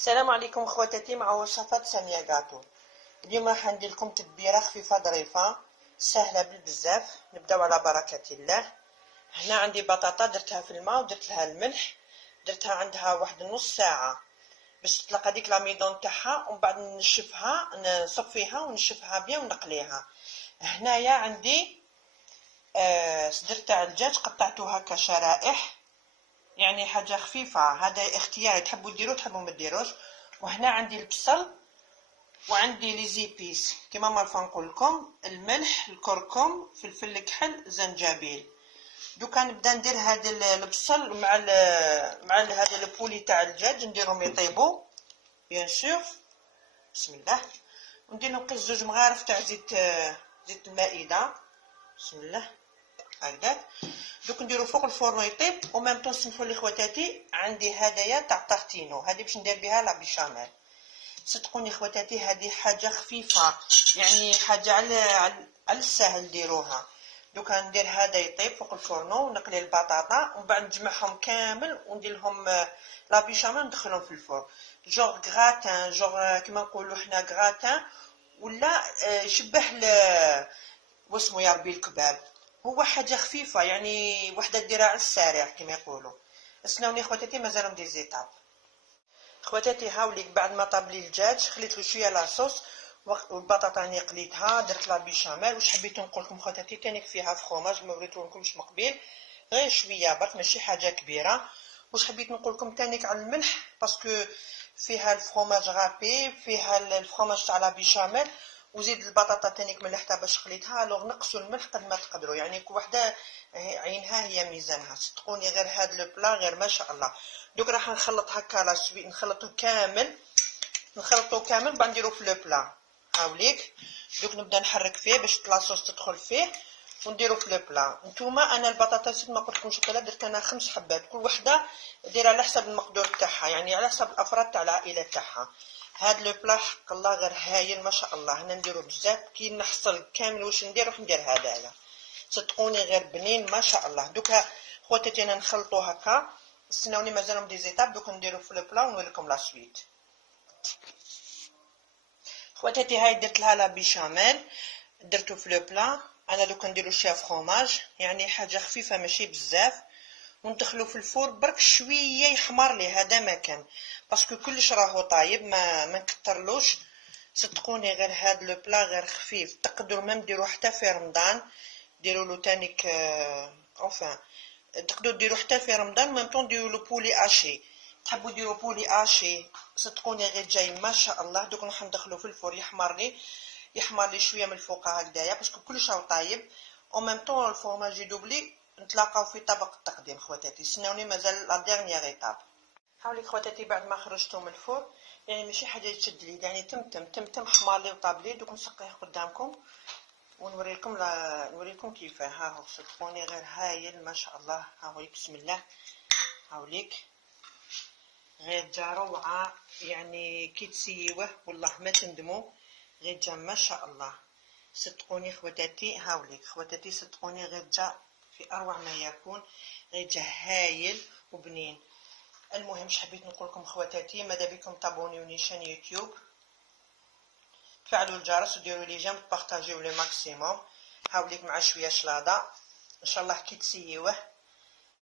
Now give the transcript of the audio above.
السلام عليكم خواتاتي، مع وصفات سامية كاطو. اليوم راح ندير لكم تتبيله خفيفه ظريفه سهله بزاف. نبداو على بركه الله. هنا عندي بطاطا درتها في الماء ودرت لها الملح، درتها عندها واحد نص ساعه باش تطلق هذيك لاميدون تاعها، ومن بعد نشفها نصفيها ونشفها بيان ونقليها. هنايا عندي صدر تاع الدجاج قطعته هكا شرائح، يعني حاجه خفيفه، هذا اختياري، تحبوا ديروا تحبوا ما ديروش. وهنا عندي البصل وعندي لي زيبيس كيما ما نقول لكم: الملح، الكركم، فلفل الكحل، زنجبيل. دوكا نبدا ندير هذا البصل مع هذا البولي تاع الدجاج، نديرهم يطيبوا بيان سور. بسم الله. وندير لهم قيس 2 مغارف تاع زيت المائده. بسم الله هكذاك. دوك نديرو فوق الفرن يطيب، وميم طون سمحوا لي خواتاتي عندي هدايا تاع طارتينو، هذه باش ندير بها لا بيشاميل. صدقوني خواتاتي هذه حاجه خفيفه، يعني حاجه على السهل ديروها. دوكا ندير هذا يطيب فوق الفرن ونقلي البطاطا، ومن بعد نجمعهم كامل وندير لهم لا بيشاميل ندخلهم في الفرن جوغ غراتان، جوغ كيما نقولوا حنا غراتان، ولا يشبه واسمو يا ربي الكباب. هو حاجه خفيفه، يعني وحده ديرها على السريع كيما يقولوا. اسناوني خواتاتي مازالهم دي زيتاب. خواتاتي هاوليك بعد ما طاب لي الدجاج خليت له شويه لاصوص، والبطاطا راني قليتها، درت لا بيشاميل. واش حبيت نقول لكم خواتاتي تانيك فيها فخوماج، ما وريتولكمش من قبيل، غير شويه برك ماشي حاجه كبيره. واش حبيت نقول لكم تانيك على الملح، باسكو فيها الفرomاج غابي، فيها الفرomاج تاع لا بيشاميل، وزيد البطاطا تانيك ملحتها باش قليتها. الوغ نقصوا الملح قد ما تقدروا، يعني كل وحده عينها هي ميزانها. صدقوني غير هاد لو بلا غير ما شاء الله. دوك راح نخلط هكا لا شوي، نخلطو كامل بعد نديرو في لو بلا. هاوليك دوك نبدا نحرك فيه باش لاصوص تدخل فيه ونديرو في لو بلا. نتوما انا البطاطا ما قلتلكمش قبيله درت انا 5 حبات، كل وحده ديرها على حسب المقدور تاعها، يعني على حسب الافراد تاع العائله تاعها. هاد لو بلا حق الله غير هايل ما شاء الله. هنا نديرو بزاف، كي نحصل كامل واش ندير راح ندير هذايا. صدقوني غير بنين ما شاء الله. دوكا خواتاتي انا نخلطو هكا، استناوني مازالهم دي زيتاب. دوك نديرو في لو بلا ونوريكم لا سويت. خواتاتي هاي درت لها لا بيشاميل، درتو في لو بلا. انا دوك نديرو شويه فخوماج، يعني حاجه خفيفه ماشي بزاف، وندخلو في الفور برك شويه يحمر لي. هذا ما كان باسكو كلش راهو طايب، ما نكترلوش. صدقوني غير هاد لو بلا غير خفيف، تقدروا ميم ديروا حتى في رمضان، ديروا له تانيك اوفان. تقدروا ديروا حتى في رمضان ميم طون ديروا له بولي اشي. تحبوا ديروا بولي اشي صدقوني غير جاي ما شاء الله. دوك راح ندخلو في الفور يحمر لي شويه من الفوق هكذايا باسكو كلش راهو طايب. او ميم طون الفرماج يدوبلي. نتلاقاو في طبق التقديم خواتاتي، سناوني مازال لا ديرنيير ايطاب. حاولي خواتاتي بعد ما خرجتو من الفور، يعني ماشي حاجه تشد لي، يعني تم حمار لي وطاب لي. دوك نسقيه قدامكم ونوريكم نوريكم كيفاه. ها هو صدقوني غير هايل ما شاء الله. ها هو بسم الله. هاوليك غير جا روعه، يعني كي تسيوه والله ما تندموا، غير جا ما شاء الله. صدقوني خواتاتي، هاوليك خواتاتي صدقوني غير جا في اروع ما يكون، غير جا هايل وبنين. المهم حبيت نقول لكم خواتاتي، ماذا بكم تابونيوني شان يوتيوب، تفعلوا الجرس وديروا لي جيم، بارطاجيو لي ماكسيموم. هاوليك مع شويه شلاضه ان شاء الله كي تسيوه